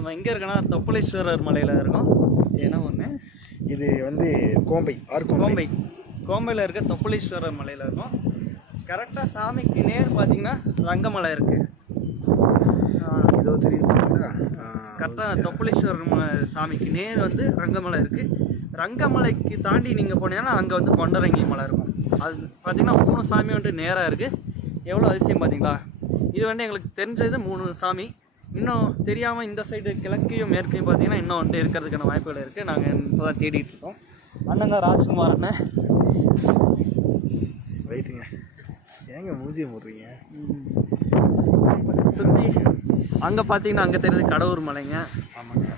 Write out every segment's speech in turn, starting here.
நம்ம எங்கே இருக்கோன்னா தொப்புளீஸ்வரர் மலையில் இருக்கோம். ஏன்னா ஒன்று இது வந்து கோம்பை கோம்பையில் இருக்க தொப்புளீஸ்வரர் மலையில் இருக்கும். கரெக்டாக சாமிக்கு நேர் பார்த்தீங்கன்னா ரங்கமலை இருக்குது. ஏதோ தெரியுது பார்த்தீங்களா? கரெக்டாக தொப்புளீஸ்வரர் சாமிக்கு நேர் வந்து ரங்கமலை இருக்குது. ரங்கமலைக்கு தாண்டி நீங்கள் போனீங்கன்னா அங்கே வந்து கொண்டரங்கி மலை இருக்கும். அது பார்த்தீங்கன்னா 3 சாமி வந்துட்டு நேராக இருக்குது. எவ்வளோ அதிசயம் பார்த்தீங்களா? இது வந்து எங்களுக்கு தெரிஞ்சது 3 சாமி. இன்னும் தெரியாமல் இந்த சைடு கிழக்கையும் மேற்கையும் பார்த்தீங்கன்னா இன்னும் வந்துட்டு இருக்கிறதுக்கான வாய்ப்புகள் இருக்குது. நாங்கள் இப்போ தான் தேடிட்டு இருக்கோம். அண்ணன் தான் ராஜ்குமார் அண்ணன். ரைட்டுங்க. ஏங்க மியூசியம் போடுறீங்க? சுற்றி அங்கே பார்த்தீங்கன்னா அங்கே தெரியுது கடவுர் மலைங்க. ஆமாங்க.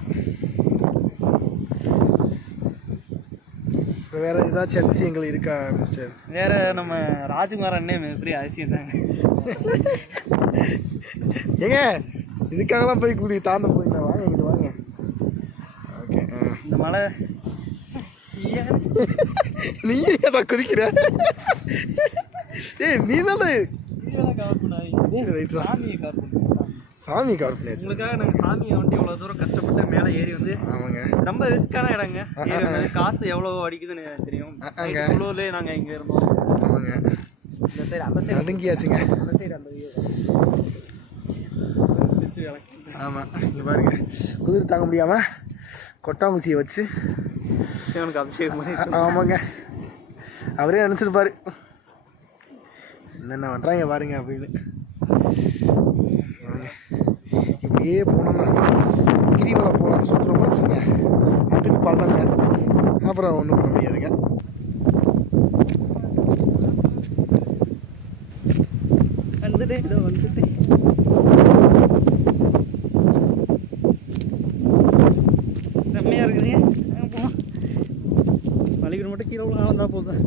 வேறு ஏதாச்சும் அதிசயங்கள் இருக்கா மிஸ்டர்? வேறு நம்ம ராஜ்குமார் அண்ணே மிகப்பெரிய அதிசயம் தாங்க. ஏங்க இதுக்காகலாம் போய் கூடி தாண்ட போறீங்களா? வாங்க இங்கிட்டு வாங்க. ஓகே. இந்த மலை நீ ஏன் குதிக்கிற? ஏய் நீ தான் சாமி கவர் பண்ணி உங்களுக்காக நாங்கள் சாமியை வந்து இவ்வளோ தூரம் கஷ்டப்பட்டு மேலே ஏறி வந்து. ஆமாங்க. ரொம்ப ரிஸ்க்கான இடங்க. ஏறி வந்து காற்று எவ்வளோ அடிக்குதுன்னு தெரியும். உள்ளூர்லேயே நாங்கள் இங்கே இருந்தோம். ஆமாங்க. இந்த சைடு அந்த சைடு அடங்கியாச்சுங்க. அந்த சைடு அந்த ஆமாம். இங்கே பாருங்க, குதிரை தாங்க முடியாமல் கொட்டாங்குச்சியை வச்சு சிவனுக்கு அபிஷேகம் பண்ணி. ஆமாங்க. அவரே நினச்சிருப்பாரு என்னென்ன பண்ணுறாங்க பாருங்க அப்படின்னு. இப்படியே போனோம்னா கிரிவலை போகலான்னு சுற்றுறோம் வச்சுங்க. எங்கிட்டு பழங்க அப்புறம் ஒன்றும் பண்ண முடியாதுங்க. வந்துட்டு செம்மையாக இருக்குதுங்க. போகலாம். வலிக்கிற மட்டும் கீழே வந்தால் போதும்.